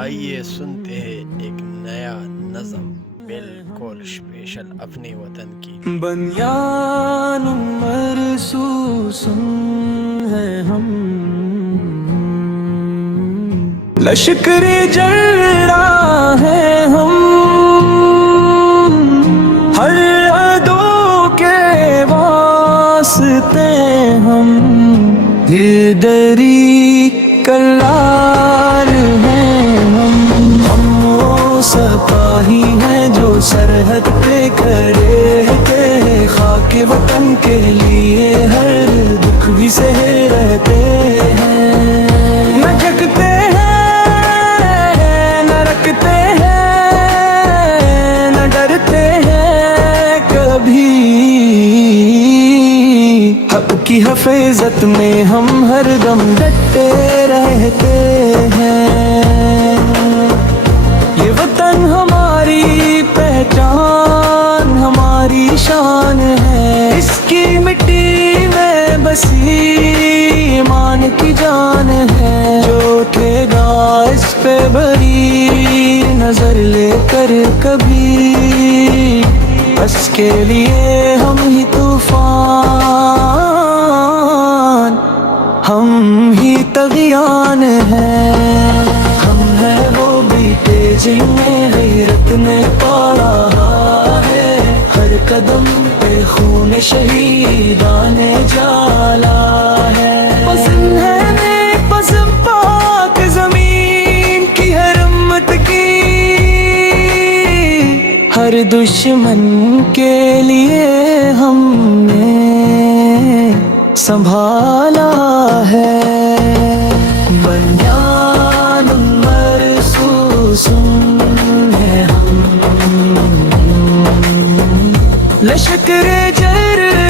आइए सुनते हैं एक नया नज़म बिल्कुल स्पेशल अपने वतन की। बनियान मरसूसुम है हम, लश्करे जर्रा है हम, हर अदों के वास्ते हम, ये दरी कलार हैं हम वो सिपाही हैं जो सरहद पे खड़े हैं, खाके वतन के लिए हर दुख भी सहे रहते हैं। न झकते हैं न रखते हैं, न डरते हैं कभी, हक की हिफाजत में हम हरदम डटे रहते हैं। ये वतन हमारी पहचान हमारी शान है, इसकी मिट्टी में बसी ईमान की जान है। जो उठेगा इस पे बड़ी नजर लेकर कभी, बस के लिए हम ही तूफान हम ही तगियान हैं। हम हैं वो बीते जिन्हें गैरत ने पाला है, हर कदम पे खून शहीदाने जाला है। पसंद है नेक पसंद पाक जमीन की हर उम्मत की, हर दुश्मन के लिए हमने संभाला है। बनियान मरसूसुम है हम, लश्करे जर्रा